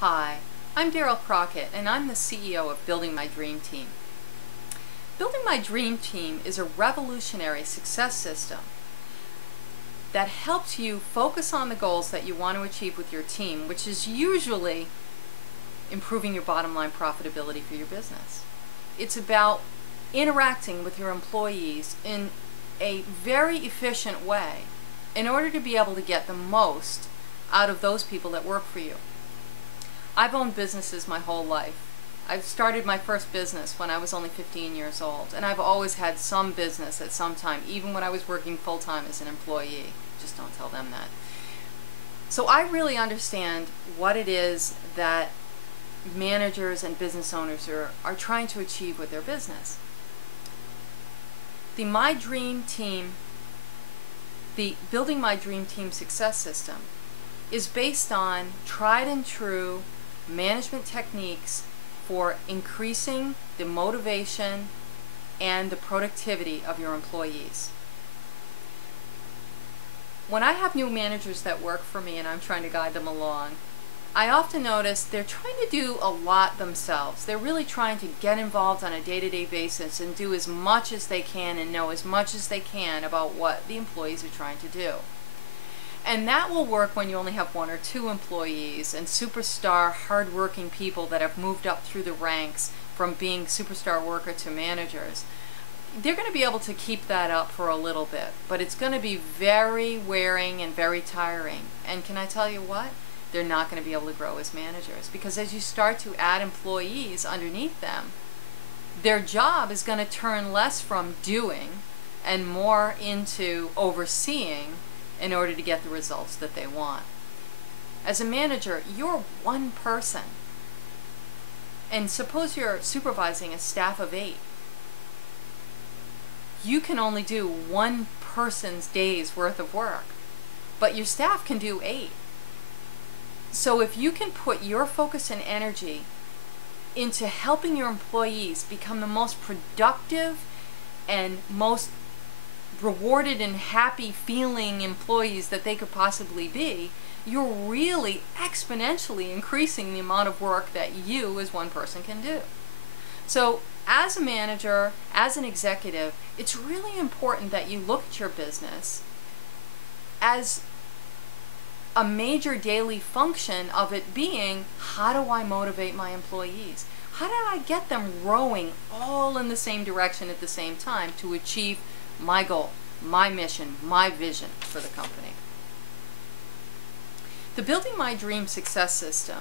Hi, I'm Daryl Crockett, and I'm the CEO of Building My Dream Team. Building My Dream Team is a revolutionary success system that helps you focus on the goals that you want to achieve with your team, which is usually improving your bottom line profitability for your business. It's about interacting with your employees in a very efficient way in order to be able to get the most out of those people that work for you. I've owned businesses my whole life. I've started my first business when I was only 15 years old, and I've always had some business at some time, even when I was working full-time as an employee. Just don't tell them that. So I really understand what it is that managers and business owners are trying to achieve with their business. The Building My Dream Team success system is based on tried and true management techniques for increasing the motivation and the productivity of your employees. When I have new managers that work for me and I'm trying to guide them along, I often notice they're trying to do a lot themselves. They're really trying to get involved on a day-to-day basis and do as much as they can and know as much as they can about what the employees are trying to do. And that will work when you only have one or two employees and superstar, hardworking people that have moved up through the ranks from being superstar worker to managers. They're going to be able to keep that up for a little bit, but it's going to be very wearing and very tiring. And can I tell you what? They're not going to be able to grow as managers, because as you start to add employees underneath them, their job is going to turn less from doing and more into overseeing in order to get the results that they want. As a manager, you're one person. And suppose you're supervising a staff of 8. You can only do one person's day's worth of work, but your staff can do 8. So if you can put your focus and energy into helping your employees become the most productive and most rewarded and happy feeling employees that they could possibly be, you're really exponentially increasing the amount of work that you as one person can do. So as a manager, as an executive, it's really important that you look at your business as a major daily function of it being, how do I motivate my employees? How do I get them rowing all in the same direction at the same time to achieve my goal, my mission, my vision for the company? The Building My Dream success system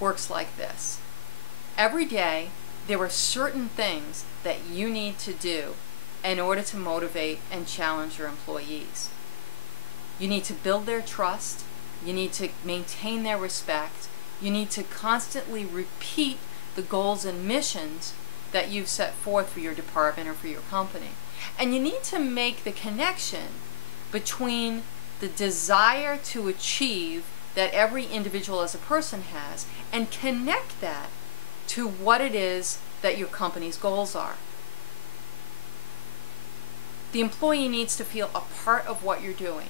works like this. Every day, there are certain things that you need to do in order to motivate and challenge your employees. You need to build their trust. You need to maintain their respect. You need to constantly repeat the goals and missions that you've set forth for your department or for your company. And you need to make the connection between the desire to achieve that every individual as a person has and connect that to what it is that your company's goals are. The employee needs to feel a part of what you're doing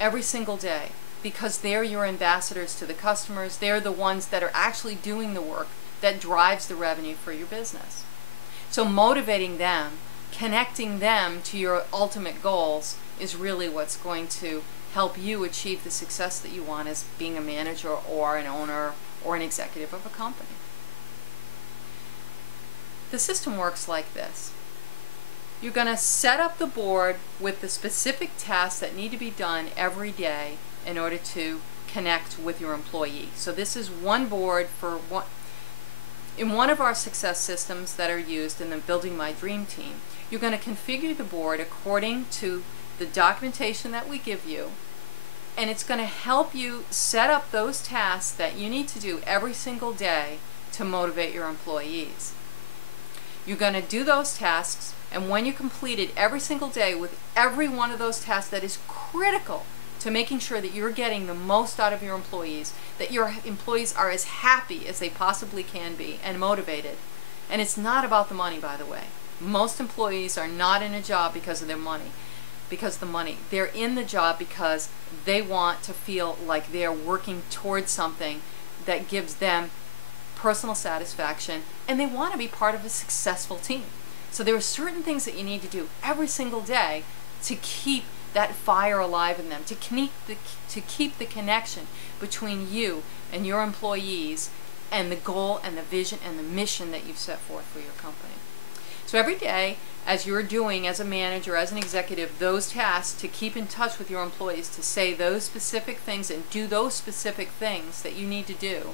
every single day, because they're your ambassadors to the customers. They're the ones that are actually doing the work that drives the revenue for your business. So motivating them, connecting them to your ultimate goals is really what's going to help you achieve the success that you want as being a manager or an owner or an executive of a company. The system works like this. You're going to set up the board with the specific tasks that need to be done every day in order to connect with your employee. So this is one board for one. In one of our success systems that are used in the Building My Dream Team, you're going to configure the board according to the documentation that we give you, and it's going to help you set up those tasks that you need to do every single day to motivate your employees. You're going to do those tasks, and when you complete it every single day with every one of those tasks that is critical to making sure that you're getting the most out of your employees, that your employees are as happy as they possibly can be and motivated. And it's not about the money, by the way. Most employees are not in a job because of their money. because of the money. They're in the job because they want to feel like they're working towards something that gives them personal satisfaction, and they want to be part of a successful team. So there are certain things that you need to do every single day to keep that fire alive in them, to keep the connection between you and your employees and the goal and the vision and the mission that you've set forth for your company. So every day, as you're doing as a manager, as an executive, those tasks to keep in touch with your employees, to say those specific things and do those specific things that you need to do,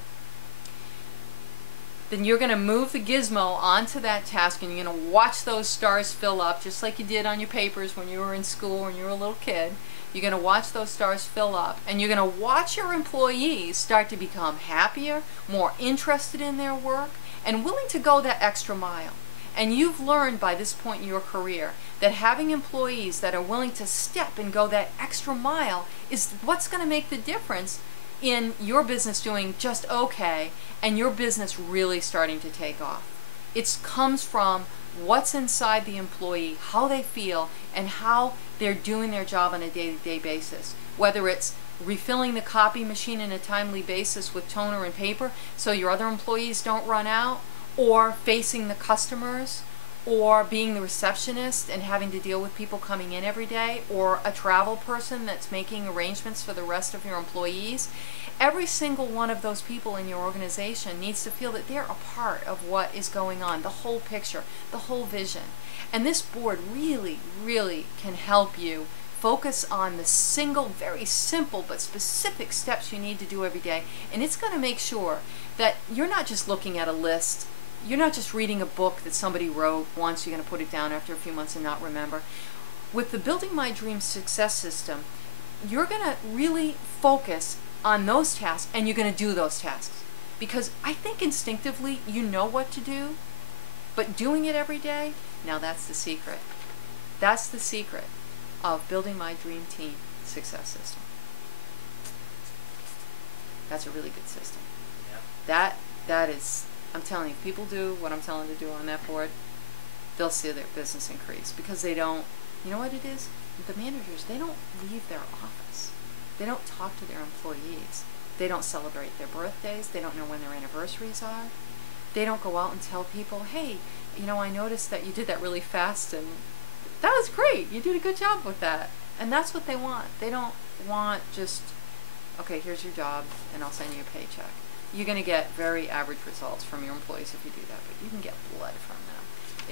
then you're going to move the gizmo onto that task, and you're going to watch those stars fill up, just like you did on your papers when you were in school, when you were a little kid. You're going to watch those stars fill up, and you're going to watch your employees start to become happier, more interested in their work, and willing to go that extra mile. And you've learned by this point in your career that having employees that are willing to step and go that extra mile is what's going to make the difference in your business doing just okay and your business really starting to take off. It comes from what's inside the employee, how they feel, and how they're doing their job on a day-to-day basis. Whether it's refilling the copy machine on a timely basis with toner and paper so your other employees don't run out, or facing the customers, or being the receptionist and having to deal with people coming in every day, or a travel person that's making arrangements for the rest of your employees. Every single one of those people in your organization needs to feel that they're a part of what is going on, the whole picture, the whole vision. And this board really, really can help you focus on the single, very simple but specific steps you need to do every day. And it's going to make sure that you're not just looking at a list. You're not just reading a book that somebody wrote once, you're going to put it down after a few months and not remember. With the Building My Dream Success System, you're going to really focus on those tasks, and you're going to do those tasks. Because I think instinctively you know what to do, but doing it every day, now that's the secret. That's the secret of Building My Dream Team Success System. That's a really good system. Yeah. That is... I'm telling you, if people do what I'm telling them to do on that board, they'll see their business increase, because they don't, you know what it is? The managers, they don't leave their office. They don't talk to their employees. They don't celebrate their birthdays. They don't know when their anniversaries are. They don't go out and tell people, hey, you know, I noticed that you did that really fast, and that was great. You did a good job with that. And that's what they want. They don't want just, okay, here's your job, and I'll send you a paycheck. You're going to get very average results from your employees if you do that, but you can get blood from them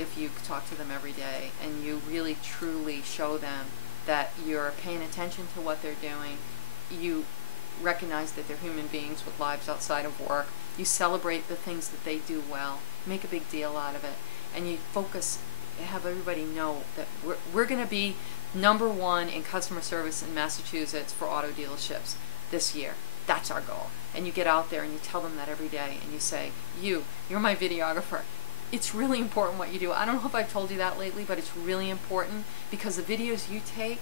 if you talk to them every day and you really truly show them that you're paying attention to what they're doing. You recognize that they're human beings with lives outside of work. You celebrate the things that they do well, make a big deal out of it, and you focus, have everybody know that we're going to be #1 in customer service in Massachusetts for auto dealerships this year. That's our goal. And you get out there and you tell them that every day, and you say, you're my videographer. It's really important what you do. I don't know if I've told you that lately, but it's really important, because the videos you take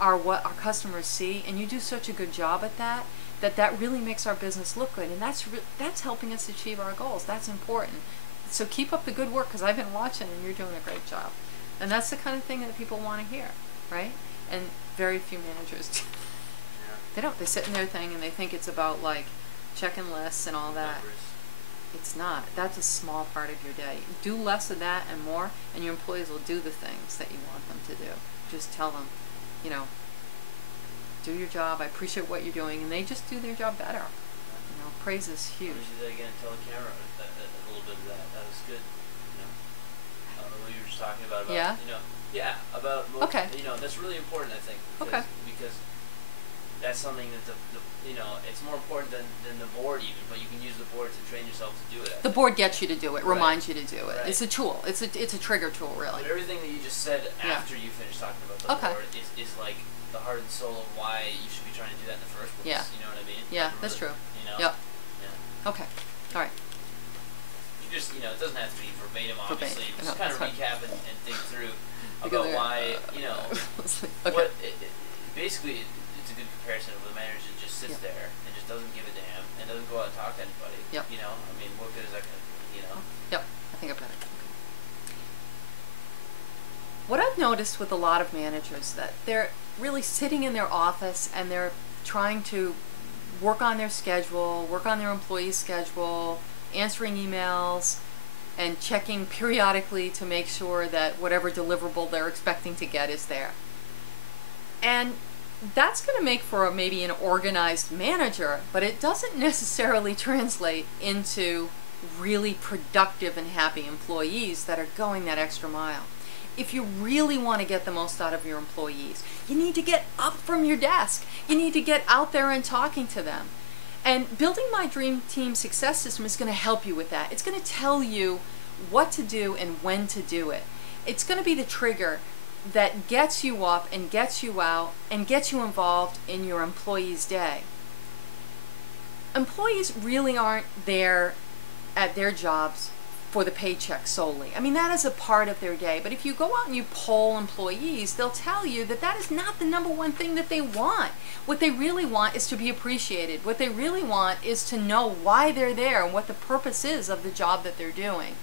are what our customers see, and you do such a good job at that, that really makes our business look good, and that's helping us achieve our goals. That's important. So keep up the good work, because I've been watching and you're doing a great job. And that's the kind of thing that people want to hear, right? And very few managers do. They don't. They sit in their thing and they think it's about like checking lists and all that. It's not. That's a small part of your day. Do less of that and more, and your employees will do the things that you want them to do. Just tell them, you know, do your job. I appreciate what you're doing, and they just do their job better. You know, praise is huge. Why don't you do that again? Tell the camera a little bit of that. That was good. You know, what you were just talking about. Yeah. You know, yeah, about. Okay. You know, that's really important, I think. Because, because that's something that you know, it's more important than the board even, but you can use the board to train yourself to do it. The board gets you to do it, right. Reminds you to do it. Right. It's a tool. It's a trigger tool, really. But everything that you just said after you finished talking about the board is like the heart and soul of why you should be trying to do that in the first place. Yeah. You know what I mean? Yeah, like, that's true. You know? Yep. Yeah. Okay. All right. You just, you know, it doesn't have to be verbatim, obviously. No, just kind of recap and think through because about why, you know, okay. Basically, it's a good comparison of the manager that just sits there and just doesn't give a damn and doesn't go out and talk to anybody. Yep. You know, I mean, what good is that going to do, you know? Yep. I think I've got it. Okay. What I've noticed with a lot of managers that they're really sitting in their office and they're trying to work on their schedule, work on their employees' schedule, answering emails, and checking periodically to make sure that whatever deliverable they're expecting to get is there. And that's going to make for maybe an organized manager, but it doesn't necessarily translate into really productive and happy employees that are going that extra mile. If you really want to get the most out of your employees, you need to get up from your desk. You need to get out there and talking to them. And building my Dream Team Success System is going to help you with that. It's going to tell you what to do and when to do it. It's going to be the trigger that gets you up and gets you out and gets you involved in your employees' day. Employees really aren't there at their jobs for the paycheck solely. I mean, that is a part of their day, but if you go out and you poll employees, they'll tell you that that is not the number one thing that they want. What they really want is to be appreciated. What they really want is to know why they're there and what the purpose is of the job that they're doing.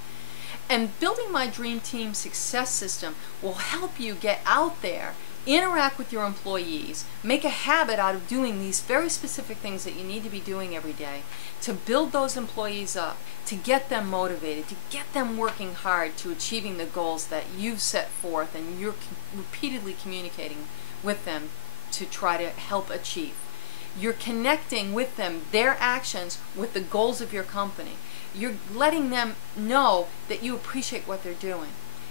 And building my Dream Team Success System will help you get out there, interact with your employees, make a habit out of doing these very specific things that you need to be doing every day to build those employees up, to get them motivated, to get them working hard to achieving the goals that you've set forth and you're repeatedly communicating with them to try to help achieve. You're connecting with them, their actions, with the goals of your company. You're letting them know that you appreciate what they're doing.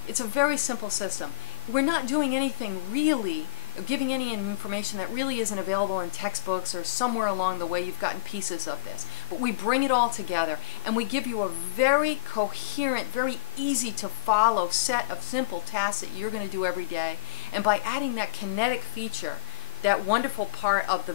It's a very simple system. We're not doing anything really, giving any information that really isn't available in textbooks or somewhere along the way you've gotten pieces of this. But we bring it all together and we give you a very coherent, very easy to follow set of simple tasks that you're going to do every day. And by adding that kinetic feature, that wonderful part of the